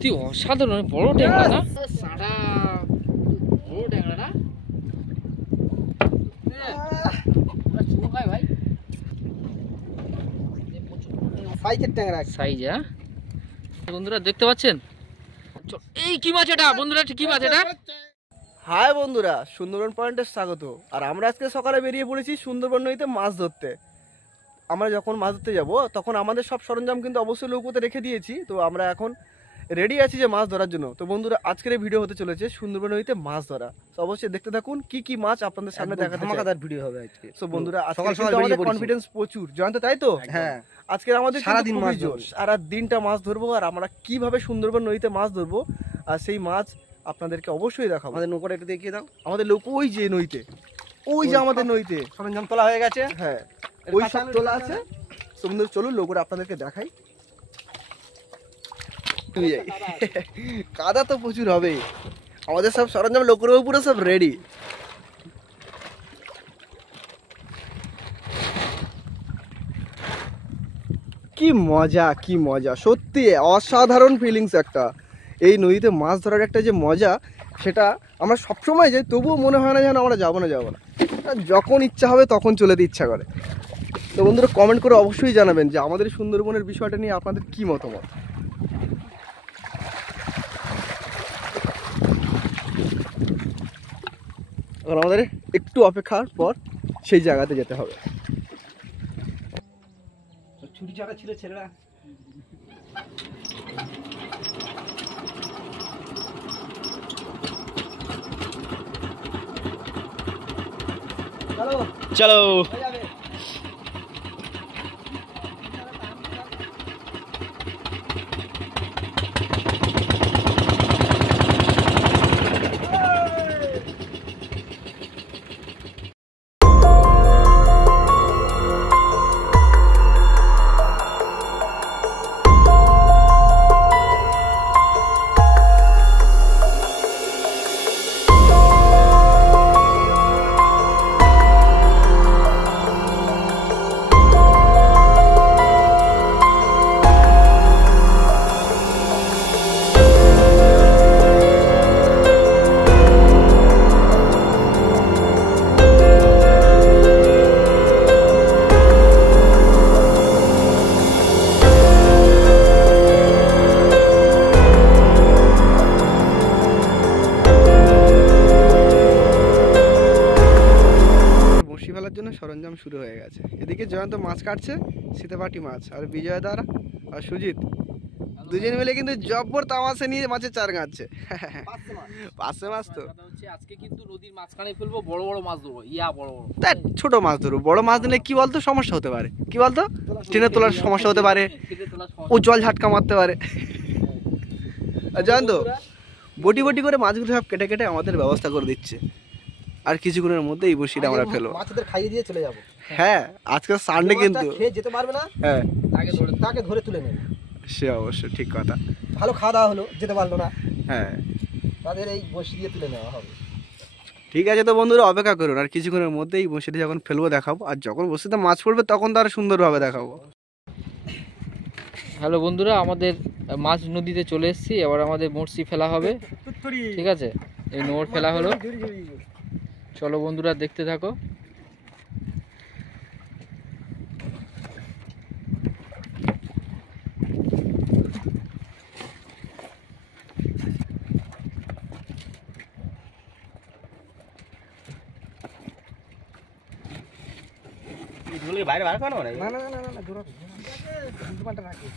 সত্যি অসাধারণ বড় ট্যাংরা না, সাদা বড় ট্যাংরা না ভাই, সাইজের ট্যাংরা সাইজ। হ্যাঁ বন্ধুরা দেখতে পাচ্ছেন, এই কি মাছ এটা বন্ধুরা, কি মাছ এটা? হাই বন্ধুরা, সুন্দরবন পয়েন্টে স্বাগত। আর আমরা আজকে সকালে বেরিয়ে পড়েছি সুন্দরবন নদীতে মাছ ধরতে। আমরা যখন মাছ ধরতে যাব তখন আমাদের সব সরঞ্জাম কিন্তু অবশ্যই নৌকোতে রেখে দিয়েছি। তো আমরা এখন রেডি আছি যে মাছ ধরার জন্য। তো বন্ধুরা আজকের এই ভিডিও হতে চলেছে সুন্দরবন নদীতে মাছ ধরা। তো অবশ্যই দেখতে থাকুন কি কি মাছ আপনাদের সামনে দেখাতে ধামাকাদার ভিডিও হবে আজকে। তো বন্ধুরা সকাল সকাল আমাদের কনফিডেন্স প্রচুর, জয়ন্ত তাই তো? হ্যাঁ, আজকে আমাদের সারাদিন মাছ ধরবো, সারা দিনটা মাছ ধরবো। আর আমরা কিভাবে সুন্দরবন নদীতে মাছ ধরবো আর সেই মাছ আপনাদেরকে অবশ্যই দেখাবো। আমাদের নৌকাটা একটু দেখিয়ে দাও। আমাদের নৌকো ওই যে নদীতে, ওই যে আমাদের নদীতে সরঞ্জাম তোলা হয়ে গেছে। হ্যাঁ, ওই সব তোলা আছে। সুন্দর, চলুন নৌকোটা আপনাদেরকে দেখাই। কাদা তো প্রচুর হবে, আমাদের সব সরঞ্জাম নৌকোর উপরে সব রেডি। কি মজা, কি মজা, সত্যি অসাধারণ ফিলিংস একটা। এই নদীতে মাছ ধরার একটা যে মজা, সেটা আমরা সবসময় যাই, তবুও মনে হয় না যেন আমরা যাবো না। যখন ইচ্ছা হবে তখন চলে যেতে ইচ্ছা করে। তো বন্ধুরা কমেন্ট করে অবশ্যই জানাবেন যে আমাদের সুন্দরবনের বিষয়টা নিয়ে আপনাদের কি মতামত। এখন আমাদের একটু অপেক্ষার পর সেই জায়গাতে যেতে হবে। ছুটি ছাড়া ছিল ছেলেরা। চলো সরঞ্জাম শুরু হয়ে গেছে। এদিকে জয়ন্ত মাছ কাটছে, সীতাপাটি মাছ, আর বিজয়দার আর সুজিত দুজন মিলে কিন্তু জব্বর তামাশা নিয়ে মাছের চার গাচ্ছে। পাঁচশো মাছ তো আজকে কিন্তু নদীর মাঝখানে ফেলবো, বড় বড় মাছ ধরবো। বড় বড় ছোট মাছ ধরবো, বড় মাছ দিলে কি বলতো সমস্যা হতে পারে। কি বলতো, ট্রেনে তোলার সমস্যা হতে পারে, ও জল ঝাটকা মারতে পারে। জয়ন্ত বটি বটি করে মাছগুলো সব কেটে কেটে আমাদের ব্যবস্থা করে দিচ্ছে। আর কিছুক্ষণের মধ্যে এই বড়শিটা আমরা ফেলবো, মাছদের খাইয়ে দিয়ে চলে যাবো। হ্যাঁ, আজকে সানডে কিন্তু খেয়ে যেতে পারবে না। হ্যাঁ, তাকে ধরে তুলে নেবে। সে অবশ্য ঠিক কথা, ভালো খাওয়া দাওয়া হলো, যেতে পারলো না। হ্যাঁ, তাদের এই বড়শি দিয়ে তুলে নেওয়া হবে। ঠিক আছে, তো বন্ধুরা অপেক্ষা করুন, আর কিছুক্ষণের মধ্যেই বড়শিটা যখন ফেলবো দেখাবো। আর যখন বড়শিতে মাছ পড়বে তখন তো আরো সুন্দরভাবে দেখাবো। হ্যালো বন্ধুরা, আমাদের মাছ নদীতে চলে এসেছি। এবার আমাদের বড়শি ফেলা হবে। ঠিক আছে, এই নোট ফেলা হলো। চলো বন্ধুরা দেখতে থাকো। বাইরে বার করো না, না না না না, ধরো দুপালটা রাখি।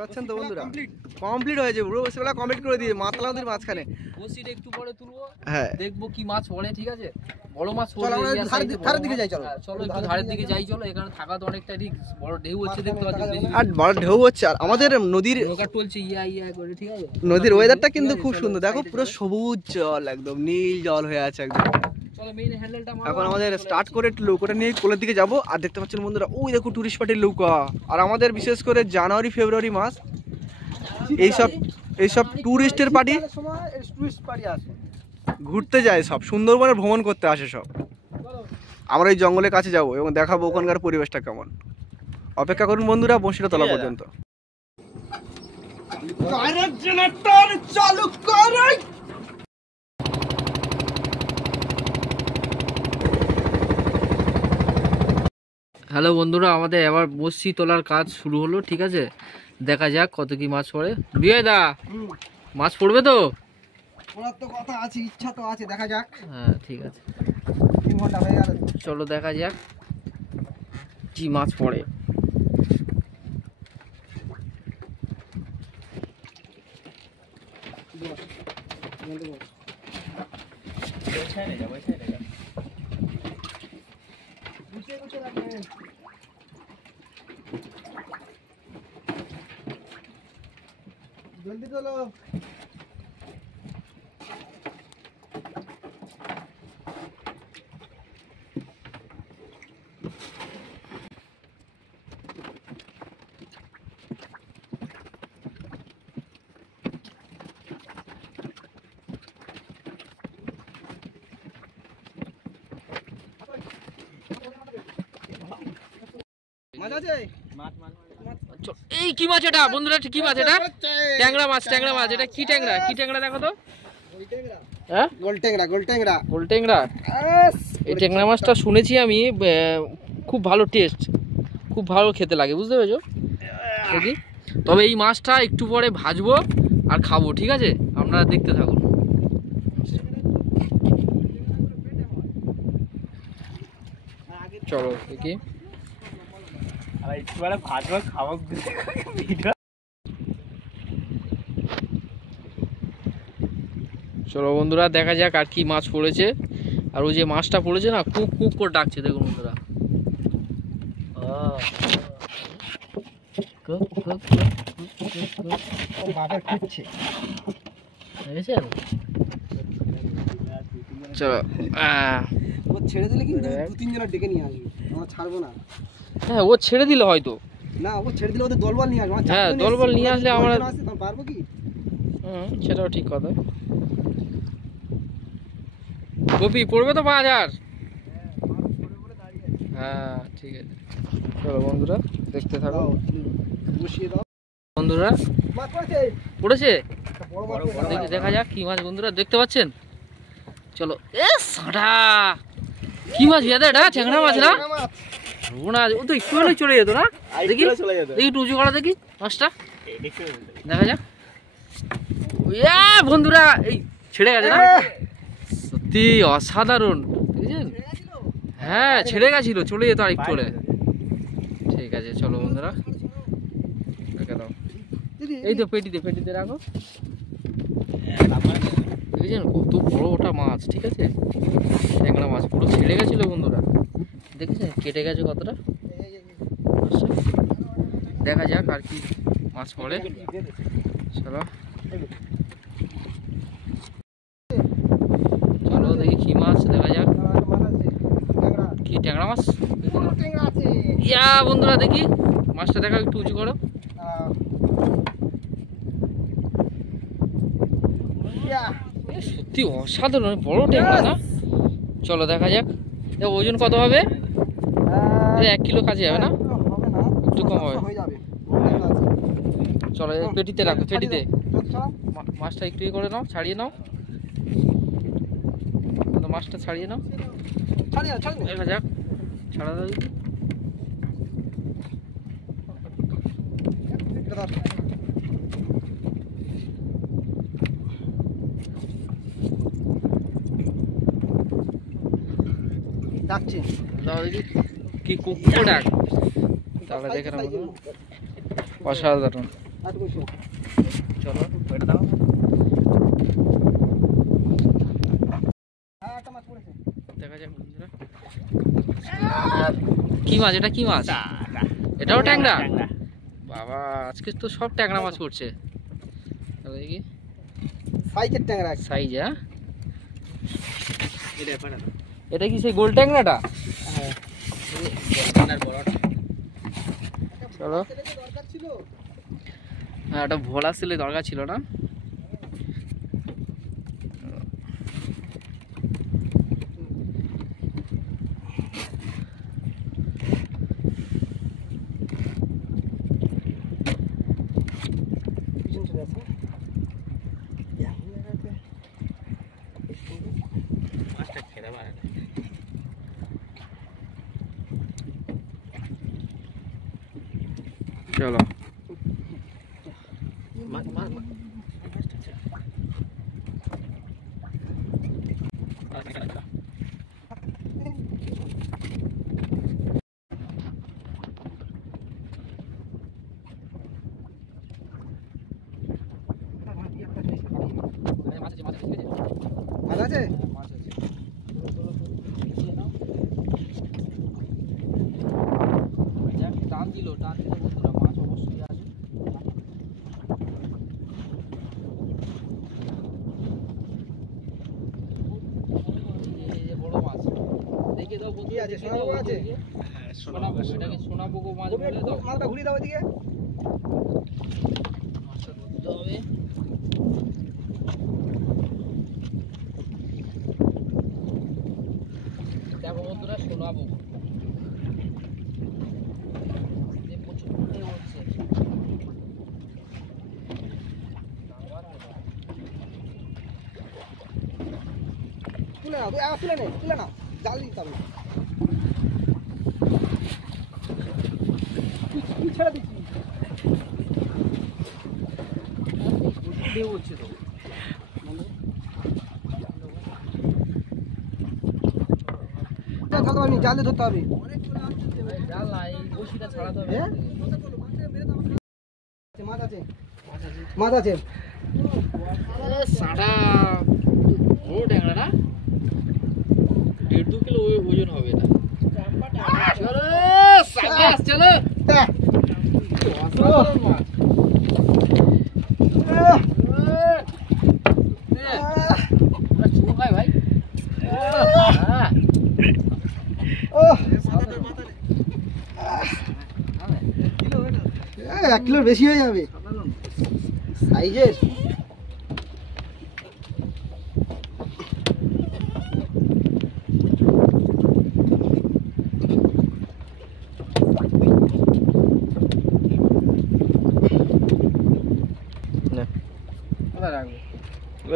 পাচ্ছেন তো বন্ধুরা, কমপ্লিট হয়েছে পুরো, সেগুলো কমপ্লিট করে দিয়ে মাতলা নদীর মাঝখানে। বসিটা একটু পরে তুলবো, হ্যাঁ দেখবো কি মাছ পড়ে, ঠিক আছে? বড় মাছ চলো পড়বে, আমরা এরিয়া ধারের size এ দিকে- বড় ধারের দিকে মাছ। যাই, চলো। হ্যাঁ, চলো একটু ধারের দিকে যাই, চলো। এখানে থাকা তো অনেকটা রিস্ক, বড় ঢেউ হচ্ছে, দেখতে পাচ্ছি বেশি আর বড় ঢেউ হচ্ছে, আর আমাদের নদীর নৌকা টলছে ইয়া ইয়া করে, ঠিক আছে? নদীর ওয়েদারটা কিন্তু ঠিক আছে, খুব চলো, সুন্দর, দেখো side এ পুরো চলো। সবুজ জল, একদম নীল জল হয়ে আছে একদম। চলো মেইন হ্যান্ডেলটা মারো। এখন আমাদের স্টার্ট করে একটু নৌকাটা নিয়ে কোলের দিকে যাব। আর দেখতে পাচ্ছেন বন্ধুরা, ওই দেখো টুরিস্ট স্পটের নৌকা। আর আমাদের বিশেষ করে জানুয়ারি ফেব্রুয়ারি মাস এইসব টুরিস্টের পার্টি ঘুরতে যায়, সব সুন্দরবনে ভ্রমণ করতে আসে সব। আমরা এই জঙ্গলের কাছে যাব এবং দেখাবো ওখানকার পরিবেশটা কেমন। অপেক্ষা করুন বন্ধুরা বংশীটা তলা পর্যন্ত। হ্যালো বন্ধুরা, আমাদের এবার বসি তোলার কাজ শুরু হলো, ঠিক আছে? দেখা যাক কত কি মাছ পড়ে। বিয়ে দা, মাছ পড়বে তো? ওনার তো কথা আছে, ইচ্ছা তো আছে, দেখা যাক। হ্যাঁ ঠিক আছে, 3 ঘন্টা হয়ে গেল। চলো দেখা যাক কি মাছ পড়ে। জলদি চলো। মাছ আছে? চল, এই কি মাছ এটা বন্ধুরা? কি মাছ এটা? ট্যাংরা মাছ, ট্যাংরা মাছ। এটা কি ট্যাংরা? কি ট্যাংরা দেখো তো? হ্যাঁ, গোল ট্যাংরা, গোল ট্যাংরা। গোল ট্যাংরা। এই ট্যাংরা মাছটা শুনেছি আমি খুব ভালো টেস্ট, খুব ভালো খেতে লাগে, বুঝতে পেরেছো? দেখি, তবে এই মাছটা একটু পরে ভাজবো আর খাবো, ঠিক আছে? আপনারা দেখতে থাকুন। চলো দেখি। চলো বন্ধুরা দেখা যাক আর কি মাছ পড়েছে। আর ওই যে মাছটা পড়েছে না, কুক কুক করে ডাকছে, দেখুন বন্ধুরা। দেখেছেন? চলো ও ছেড়ে দিলে কিন্তু 2-3 জনের ডেকে নিয়ে আসবে, আমরা ছাড়বো না। হ্যাঁ, ও ছেড়ে দিলে হয়তো। না, ও ছেড়ে দিলে ওদের দলবল নিয়ে আসবে। হ্যাঁ, দলবল নিয়ে আসলে আমরা পারবো কি? সেটাও ঠিক কথা। গোপি পড়বে তো 5000? হ্যাঁ ঠিক আছে, চলো বন্ধুরা দেখতে থাকো। বসিয়ে দাও বন্ধুরা, মাছ পড়েছে, পড়েছে? বড় মাছ। দেখা যাক কি মাছ বন্ধুরা, দেখতে পাচ্ছেন? চলো। এ সাড়া, কি মাছ এটা? এটা ট্যাংরা মাছ না? না, ও তো একটু হলেই চলে যেত না? দেখি দেখি একটু উঁচু করা দেখি মাছটা, দেখা যাক। ইয়া বন্ধুরা, এই ছেড়ে গেছে না? সত্যি অসাধারণ, দেখেছেন? হ্যাঁ ছেড়ে গেছিল, চলে যেত আর একটু হলে। ঠিক আছে চলো বন্ধুরা, রেখে দাও। এই তো পেটিতে, পেটিতে রাখো। দেখেছেন কত বড় ওটা মাছ, ঠিক আছে? ট্যাংরা মাছ পুরো ছেড়ে গেছিল বন্ধুরা, দেখেছেন কেটে গেছে কতটা। আচ্ছা, দেখা যাক আর কি মাছ পড়ে। চলো চলো দেখি কি মাছ, দেখা যাক। কি ট্যাংরা মাছ? ইয়া বন্ধুরা দেখি মাছটা, দেখা একটু উঁচু করো। সত্যি অসাধারণ বড় ট্যাংরা না? চলো দেখা যাক। ওজন কত হবে? 1 কিলো কাছে যাবে না? একটু কম হবে। চলো পেটিতে রাখো, পেটিতে। মাছটা একটু করে নাও, ছাড়িয়ে নাও, মাছটা ছাড়িয়ে নাও। দেখা যাক, ছাড়া দাও। ডাকছে, দাও দেখি কি কুকুর ডাক, তাহলে দেখে নাও। অসাধারণ। চলো ওইটা দাও। দেখা যাক বন্ধুরা কি মাছ, এটা কি মাছ? এটাও ট্যাংরা? বাবা আজকে তো সব ট্যাংরা মাছ পড়ছে। দেখি সাইজের ট্যাংরা, সাইজ। হ্যাঁ এটা কি সেই গোল ট্যাংরাটা? চলো হ্যাঁ এটা ভোলা ছেলে দরকার ছিল না। চলো মাছ আছে? টান দিল বন্ধুরা, মাছ অবশ্যই আছে। বড় মাছ দেখে দাও বন্ধু, আছে সোনাবুক আছে? সোনাবুক, এটাকে সোনাবুক মাছ বলে দাও। মাছটা ঘুরিয়ে দাও এদিকে। মাছটা ধরতে হবে। দেখো বন্ধুরা সোনাবুক প্রচুর হচ্ছে। তুলে নাও, তুলে নাও, জাল দিতে হবে। ছেড়ে দিচ্ছি। হচ্ছে তো জালে ধরতে হবে। জাল না, এই বসিটা ছাড়াতে হবে। মাছ আছে, মাছ আছে। সাড়া বড় ট্যাংরা না, 1.5-2 কিলো ওজন হবে এটা। চলো সাবাস, চলো মাছ। ভাই 1 কিলোর বেশি হয়ে যাবে সাইজের।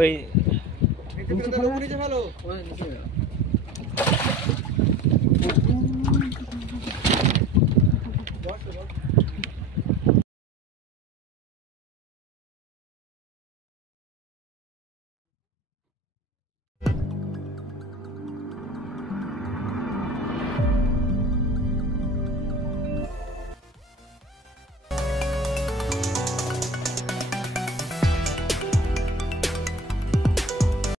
ওই ভালো